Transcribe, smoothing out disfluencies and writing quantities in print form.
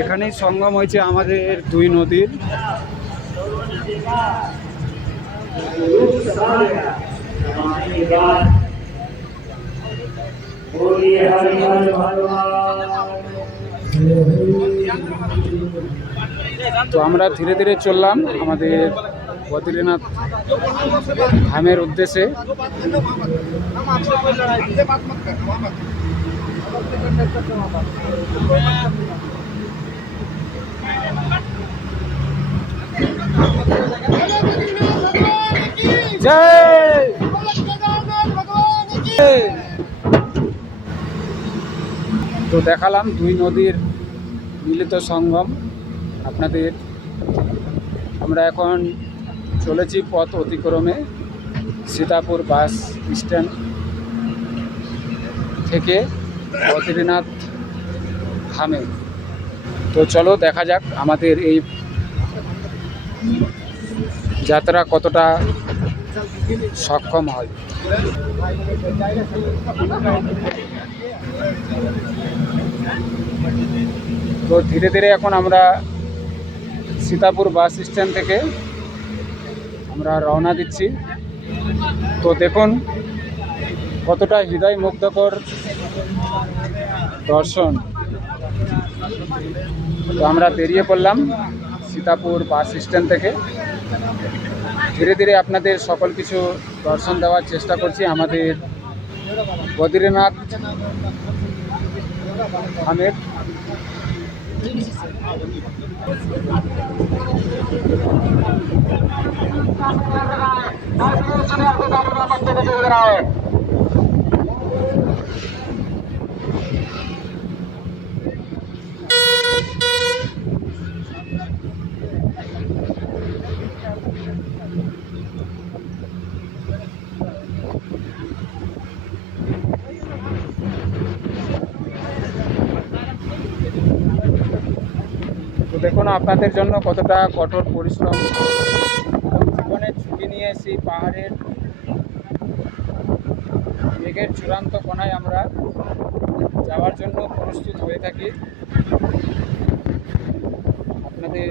এখানেই সঙ্গম হয়েছে আমাদের দুই নদীর। তো আমরা ধীরে ধীরে চললাম আমাদের বদ্রীনাথ ধামের উদ্দেশ্যে। জয়। তো দেখালাম দুই নদীর মিলিত সঙ্গম আপনাদের। আমরা এখন চলেছি পথ অতিক্রমে সীতাপুর বাস স্ট্যান্ড থেকে বদ্রীনাথ ধামে। তো চলো দেখা যাক আমাদের এই যাত্রা কতটা সক্ষম হয়। তো ধীরে ধীরে এখন আমরা সীতাপুর বাস স্ট্যান্ড থেকে আমরা রওনা দিচ্ছি। তো দেখুন কতটা হৃদয় মুগ্ধকর দর্শন। তো আমরা বেরিয়ে পড়লাম সীতাপুর বাস স্ট্যান্ড থেকে। ধীরে ধীরে আপনাদের সকল কিছু দর্শন দেওয়ার চেষ্টা করছি আমাদের বদ্রীনাথ ধামের। তো দেখুন আপনাদের জন্য কতটা কঠোর পরিশ্রম জীবনের ঝুঁকি নিয়ে সেই পাহাড়ের মেঘের চূড়ান্ত কোণায় আমরা যাওয়ার জন্য প্রস্তুত হয়ে থাকি। আপনাদের